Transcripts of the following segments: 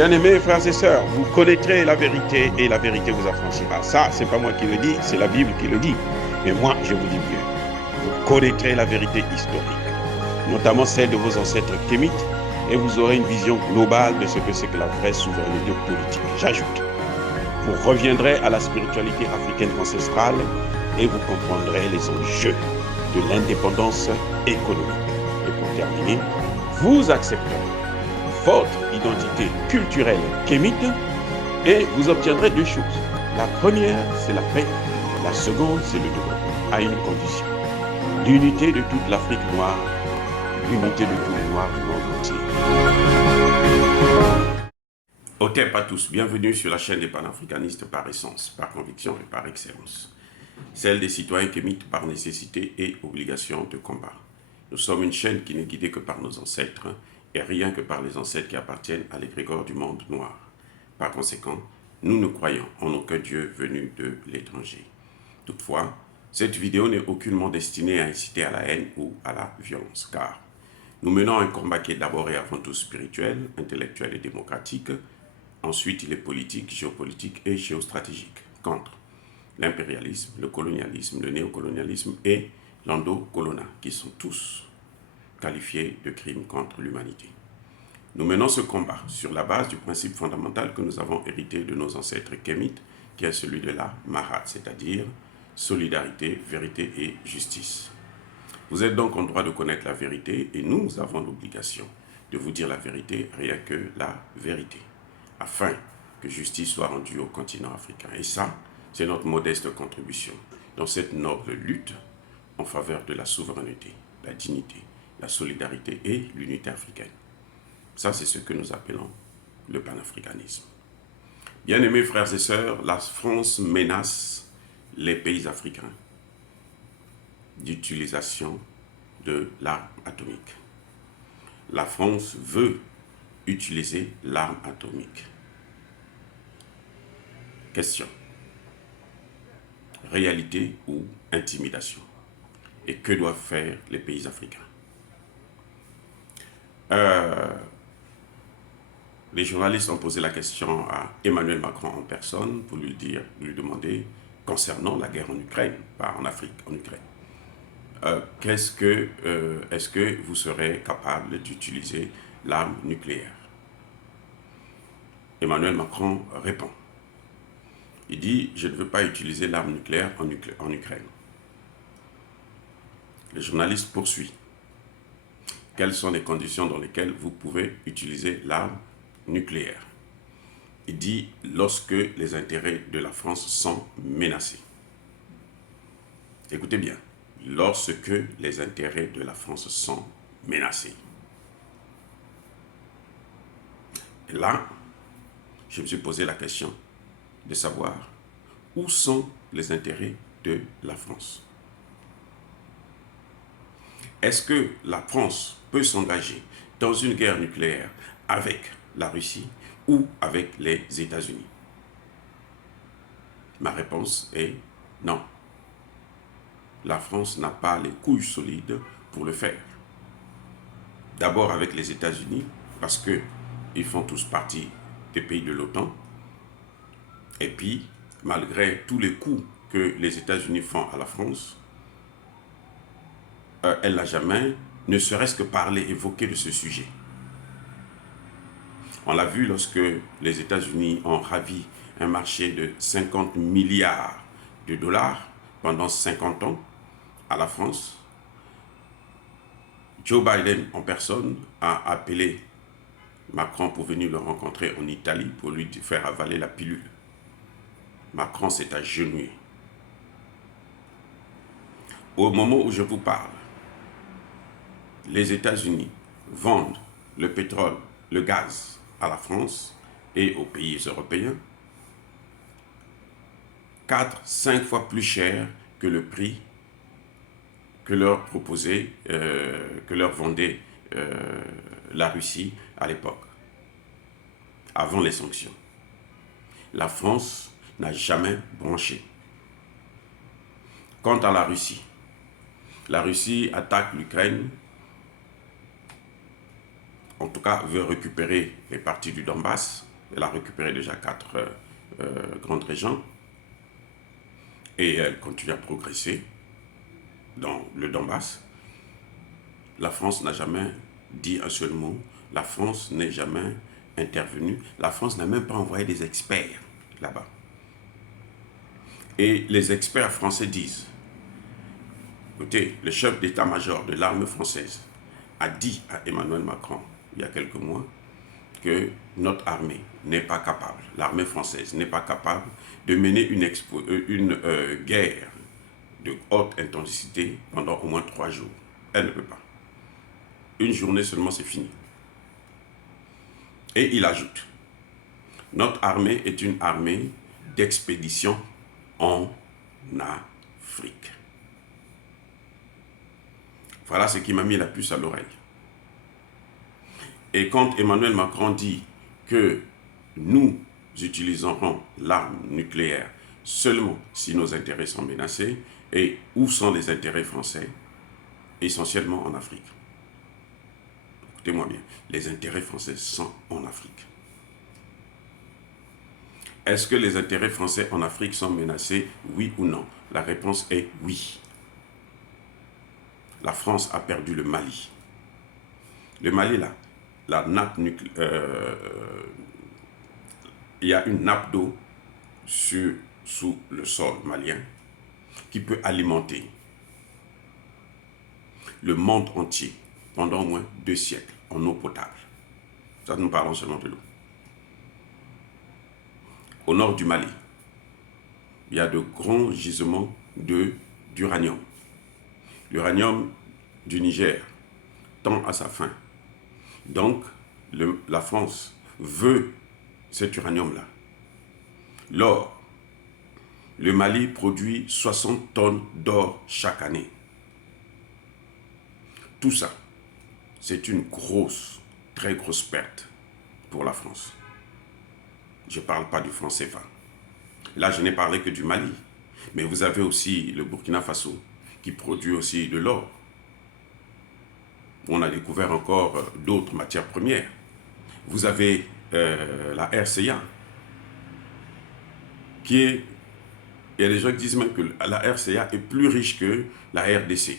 Bien-aimés frères et sœurs, vous connaîtrez la vérité et la vérité vous affranchira. Ça, c'est pas moi qui le dis, c'est la Bible qui le dit. Mais moi, je vous dis mieux. Vous connaîtrez la vérité historique, notamment celle de vos ancêtres kémites, et vous aurez une vision globale de ce que c'est que la vraie souveraineté politique. J'ajoute, vous reviendrez à la spiritualité africaine ancestrale et vous comprendrez les enjeux de l'indépendance économique. Et pour terminer, vous accepterez votre identité culturelle kémite et vous obtiendrez deux choses. La première, c'est la paix. La seconde, c'est le développement, à une condition. L'unité de toute l'Afrique noire, l'unité de tous les Noirs du monde entier. Otep à tous, bienvenue sur la chaîne des panafricanistes par essence, par conviction et par excellence. Celle des citoyens kémites par nécessité et obligation de combat. Nous sommes une chaîne qui n'est guidée que par nos ancêtres, et rien que par les ancêtres qui appartiennent à l'égrégore du monde noir. Par conséquent, nous ne croyons en aucun Dieu venu de l'étranger. Toutefois, cette vidéo n'est aucunement destinée à inciter à la haine ou à la violence, car nous menons un combat qui est d'abord et avant tout spirituel, intellectuel et démocratique. Ensuite, il est politique, géopolitique et géostratégique, contre l'impérialisme, le colonialisme, le néocolonialisme et l'endocolonat, qui sont tous qualifiés de crimes contre l'humanité. Nous menons ce combat sur la base du principe fondamental que nous avons hérité de nos ancêtres kémites, qui est celui de la Mahat, c'est-à-dire solidarité, vérité et justice. Vous êtes donc en droit de connaître la vérité et nous avons l'obligation de vous dire la vérité, rien que la vérité, afin que justice soit rendue au continent africain. Et ça, c'est notre modeste contribution dans cette noble lutte en faveur de la souveraineté, la dignité, la solidarité et l'unité africaine. Ça, c'est ce que nous appelons le panafricanisme. Bien-aimés frères et sœurs, la France menace les pays africains d'utilisation de l'arme atomique. La France veut utiliser l'arme atomique. Question. Réalité ou intimidation? Et que doivent faire les pays africains? Les journalistes ont posé la question à Emmanuel Macron en personne pour lui demander concernant la guerre en Ukraine, pas en Afrique, en Ukraine. Est-ce que vous serez capable d'utiliser l'arme nucléaire? Emmanuel Macron répond. Il dit, je ne veux pas utiliser l'arme nucléaire en Ukraine. Le journaliste poursuit. Quelles sont les conditions dans lesquelles vous pouvez utiliser l'arme nucléaire? Il dit, lorsque les intérêts de la France sont menacés. Écoutez bien, lorsque les intérêts de la France sont menacés. Et là, je me suis posé la question de savoir où sont les intérêts de la France. Est-ce que la France peut s'engager dans une guerre nucléaire avec la Russie ou avec les États-Unis? Ma réponse est non. La France n'a pas les couilles solides pour le faire. D'abord avec les États-Unis, parce qu'ils font tous partie des pays de l'OTAN. Et puis, malgré tous les coups que les États-Unis font à la France, elle n'a jamais, ne serait-ce que parlé, évoqué de ce sujet. On l'a vu lorsque les États-Unis ont ravi un marché de 50 milliards de dollars pendant 50 ans à la France. Joe Biden en personne a appelé Macron pour venir le rencontrer en Italie pour lui faire avaler la pilule. Macron s'est agenouillé. Au moment où je vous parle, les États-Unis vendent le pétrole, le gaz à la France et aux pays européens 4-5 fois plus cher que le prix que leur proposait, que leur vendait la Russie à l'époque, avant les sanctions. La France n'a jamais branché. Quant à la Russie attaque l'Ukraine, en tout cas veut récupérer les parties du Donbass, Elle a récupéré déjà 4 grandes régions. Et elle continue à progresser dans le Donbass. La France n'a jamais dit un seul mot. La France n'est jamais intervenue. La France n'a même pas envoyé des experts là-bas. Et les experts français disent, écoutez, le chef d'état-major de l'armée française a dit à Emmanuel Macron, il y a quelques mois, que notre armée n'est pas capable, l'armée française n'est pas capable de mener une guerre de haute intensité pendant au moins 3 jours. Elle ne peut pas. Une journée seulement, c'est fini. Et il ajoute, notre armée est une armée d'expédition en Afrique. Voilà ce qui m'a mis la puce à l'oreille. Et quand Emmanuel Macron dit que nous utiliserons l'arme nucléaire seulement si nos intérêts sont menacés, et où sont les intérêts français? Essentiellement en Afrique. Écoutez-moi bien, les intérêts français sont en Afrique. Est-ce que les intérêts français en Afrique sont menacés, oui ou non? La réponse est oui. La France a perdu le Mali. Le Mali, là, la nappe il y a une nappe d'eau sous le sol malien qui peut alimenter le monde entier pendant au moins 2 siècles en eau potable. Ça, nous parlons seulement de l'eau. Au nord du Mali, il y a de grands gisements d'uranium. L'uranium du Niger tend à sa fin. Donc, la France veut cet uranium-là. L'or. Le Mali produit 60 tonnes d'or chaque année. Tout ça, c'est une grosse, très grosse perte pour la France. Je ne parle pas du franc CFA. Là, je n'ai parlé que du Mali. Mais vous avez aussi le Burkina Faso, qui produit aussi de l'or. On a découvert encore d'autres matières premières. Vous avez la RCA, qui est... Il y a des gens qui disent même que la RCA est plus riche que la RDC.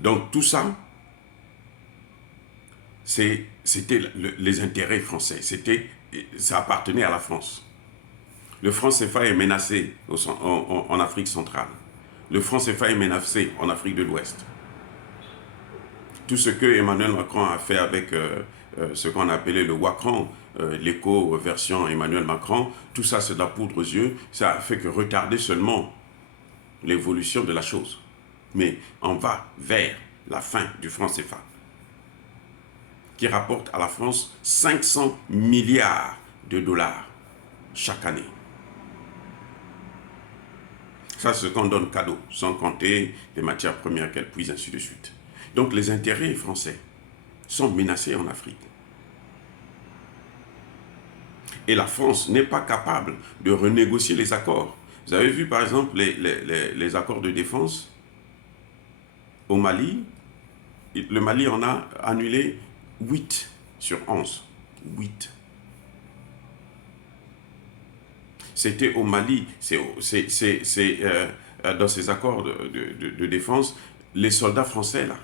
Donc tout ça, c'était les intérêts français. Ça appartenait à la France. Le franc CFA est menacé en Afrique centrale. Le franc CFA est menacé en Afrique de l'Ouest. Tout ce que Emmanuel Macron a fait avec ce qu'on appelait le Wakran, l'éco-version Emmanuel Macron, tout ça c'est de la poudre aux yeux, ça a fait que retarder seulement l'évolution de la chose. Mais on va vers la fin du franc CFA, qui rapporte à la France 500 milliards de dollars chaque année. Ça, c'est ce qu'on donne cadeau, sans compter les matières premières qu'elle puise, ainsi de suite. Donc les intérêts français sont menacés en Afrique. Et la France n'est pas capable de renégocier les accords. Vous avez vu par exemple les accords de défense au Mali. Le Mali en a annulé 8 sur 11. 8. C'était au Mali, dans ces accords de défense, les soldats français, là,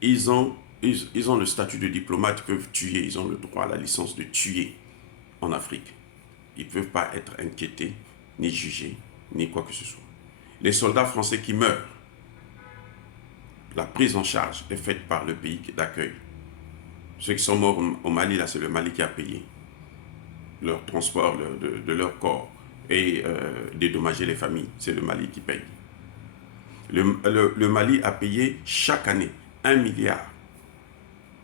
ils ont le statut de diplomate, ils peuvent tuer, ils ont le droit à la licence de tuer en Afrique. Ils ne peuvent pas être inquiétés, ni jugés, ni quoi que ce soit. Les soldats français qui meurent, la prise en charge est faite par le pays d'accueil. Ceux qui sont morts au Mali, là, c'est le Mali qui a payé leur transport de leur corps et dédommager les familles. C'est le Mali qui paye. Le Mali a payé chaque année 1 milliard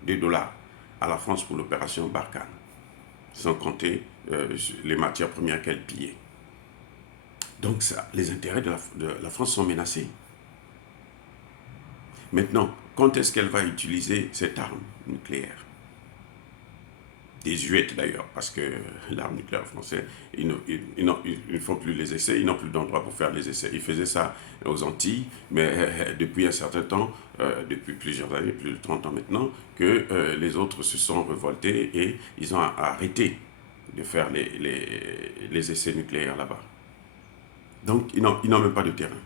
de dollars à la France pour l'opération Barkhane, sans compter les matières premières qu'elle pillait. Donc ça, les intérêts de la France sont menacés. Maintenant, quand est-ce qu'elle va utiliser cette arme nucléaire? désuète d'ailleurs, parce que l'arme nucléaire française, ils ne font plus les essais, ils n'ont plus d'endroit pour faire les essais. Ils faisaient ça aux Antilles, mais depuis un certain temps, depuis plusieurs années, plus de 30 ans maintenant, que les autres se sont révoltés et ils ont arrêté de faire les essais nucléaires là-bas. Donc, ils n'ont même pas de terrain.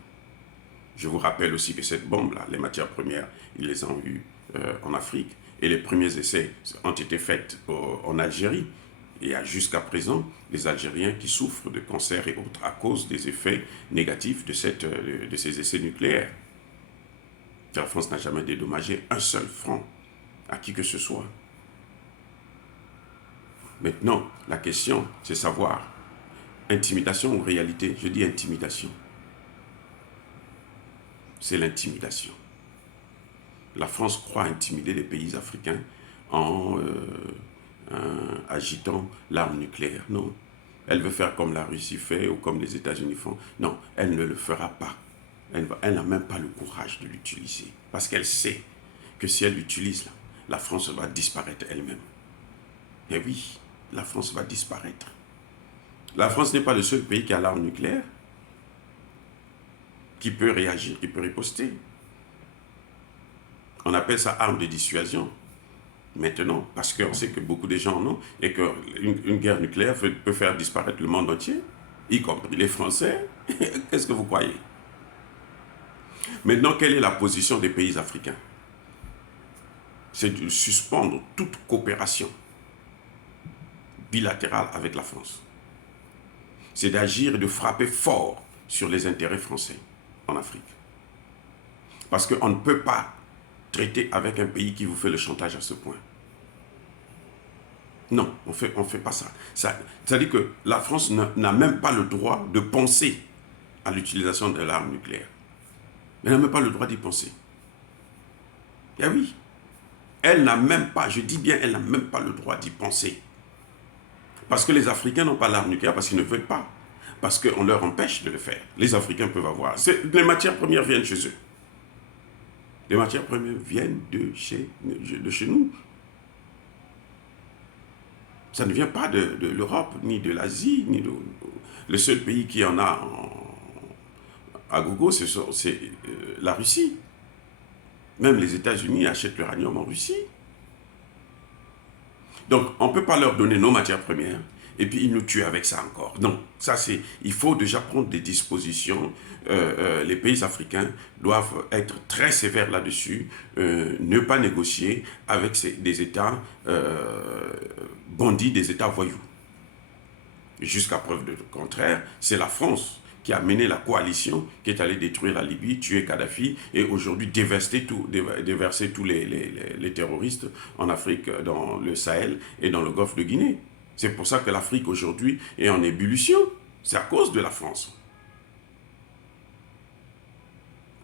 Je vous rappelle aussi que cette bombe-là, les matières premières, ils les ont eues en Afrique. Et les premiers essais ont été faits en Algérie. Et jusqu'à présent, les Algériens qui souffrent de cancer et autres à cause des effets négatifs de ces essais nucléaires. La France n'a jamais dédommagé un seul franc à qui que ce soit. Maintenant, la question, c'est savoir, intimidation ou réalité? Je dis intimidation. C'est l'intimidation. La France croit intimider les pays africains en agitant l'arme nucléaire. Non. Elle veut faire comme la Russie fait ou comme les États-Unis font. Non, elle ne le fera pas. Elle n'a même pas le courage de l'utiliser. Parce qu'elle sait que si elle l'utilise, la France va disparaître elle-même. Et oui, la France va disparaître. La France n'est pas le seul pays qui a l'arme nucléaire, qui peut réagir, qui peut riposter. On appelle ça arme de dissuasion. Maintenant, parce qu'on sait que beaucoup de gens en ont, et qu'une guerre nucléaire peut faire disparaître le monde entier, y compris les Français. Qu'est-ce que vous croyez? Maintenant, quelle est la position des pays africains? C'est de suspendre toute coopération bilatérale avec la France. C'est d'agir et de frapper fort sur les intérêts français en Afrique. Parce qu'on ne peut pas traiter avec un pays qui vous fait le chantage à ce point. Non, on fait pas ça. C'est-à-dire que la France n'a même pas le droit de penser à l'utilisation de l'arme nucléaire. Elle n'a même pas le droit d'y penser. Eh oui. Elle n'a même pas, je dis bien, elle n'a même pas le droit d'y penser. Parce que les Africains n'ont pas l'arme nucléaire parce qu'ils ne veulent pas. Parce qu'on leur empêche de le faire. Les Africains peuvent avoir. Les matières premières viennent chez eux. Les matières premières viennent de chez nous. Ça ne vient pas de l'Europe, ni de l'Asie, ni de... Le seul pays qui en a à gogo, c'est la Russie. Même les États-Unis achètent l'uranium en Russie. Donc, on ne peut pas leur donner nos matières premières et puis ils nous tuent avec ça encore. Non, ça c'est... Il faut déjà prendre des dispositions. Les pays africains doivent être très sévères là-dessus, ne pas négocier avec des États bandits, des États voyous. Jusqu'à preuve de contraire, c'est la France qui a mené la coalition, qui est allée détruire la Libye, tuer Kadhafi et aujourd'hui déverser tous les terroristes en Afrique, dans le Sahel et dans le golfe de Guinée. C'est pour ça que l'Afrique aujourd'hui est en ébullition. C'est à cause de la France.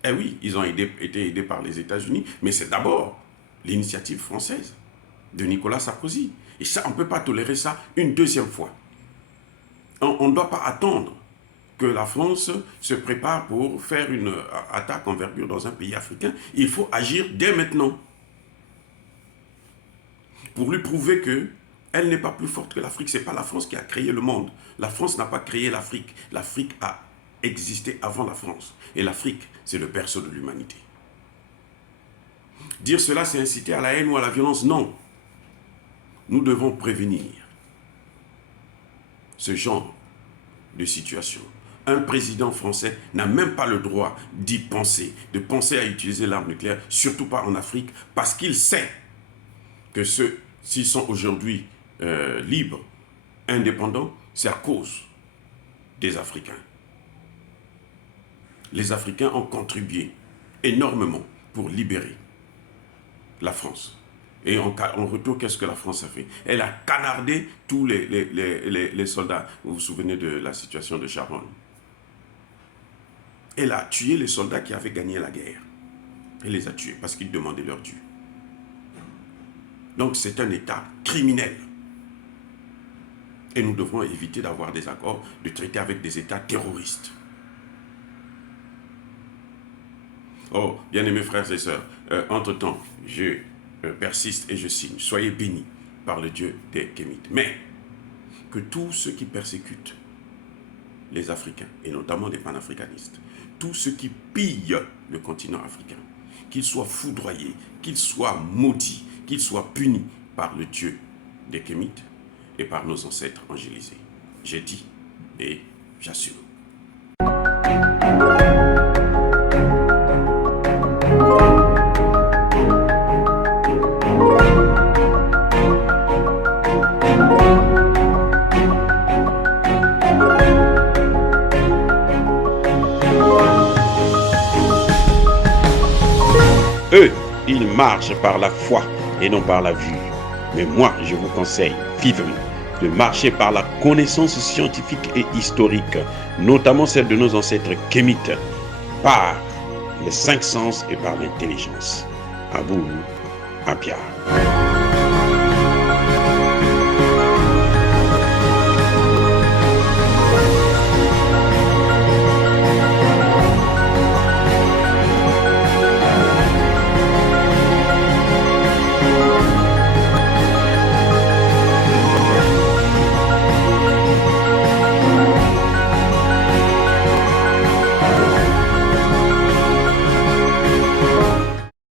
Eh oui, ils ont été aidés par les États-Unis, mais c'est d'abord l'initiative française de Nicolas Sarkozy. Et ça, on ne peut pas tolérer ça une deuxième fois. On ne doit pas attendre que la France se prépare pour faire une attaque envergure dans un pays africain. Il faut agir dès maintenant pour lui prouver qu'elle n'est pas plus forte que l'Afrique. Ce n'est pas la France qui a créé le monde. La France n'a pas créé l'Afrique. L'Afrique a existé avant la France. Et l'Afrique, c'est le berceau de l'humanité. Dire cela, c'est inciter à la haine ou à la violence. Non. Nous devons prévenir ce genre de situation. Un président français n'a même pas le droit d'y penser, de penser à utiliser l'arme nucléaire, surtout pas en Afrique, parce qu'il sait que s'ils sont aujourd'hui libres, indépendants, c'est à cause des Africains. Les Africains ont contribué énormément pour libérer la France. Et en retour, qu'est-ce que la France a fait? Elle a canardé tous les soldats. Vous vous souvenez de la situation de Charonne? Elle a tué les soldats qui avaient gagné la guerre. Elle les a tués parce qu'ils demandaient leur dû. Donc c'est un État criminel. Et nous devrons éviter d'avoir des accords, de traiter avec des États terroristes. Oh, bien-aimés frères et sœurs, entre-temps, je persiste et je signe. Soyez bénis. par le Dieu des Kémites. Mais que tous ceux qui persécutent les Africains, et notamment les panafricanistes, tous ceux qui pillent le continent africain, qu'ils soient foudroyés, qu'ils soient maudits, qu'ils soient punis par le Dieu des Kémites et par nos ancêtres angélisés. J'ai dit et j'assume. Eux, ils marchent par la foi et non par la vue. Mais moi, je vous conseille vivement de marcher par la connaissance scientifique et historique, notamment celle de nos ancêtres kémites, par les 5 sens et par l'intelligence. À vous, à Pierre.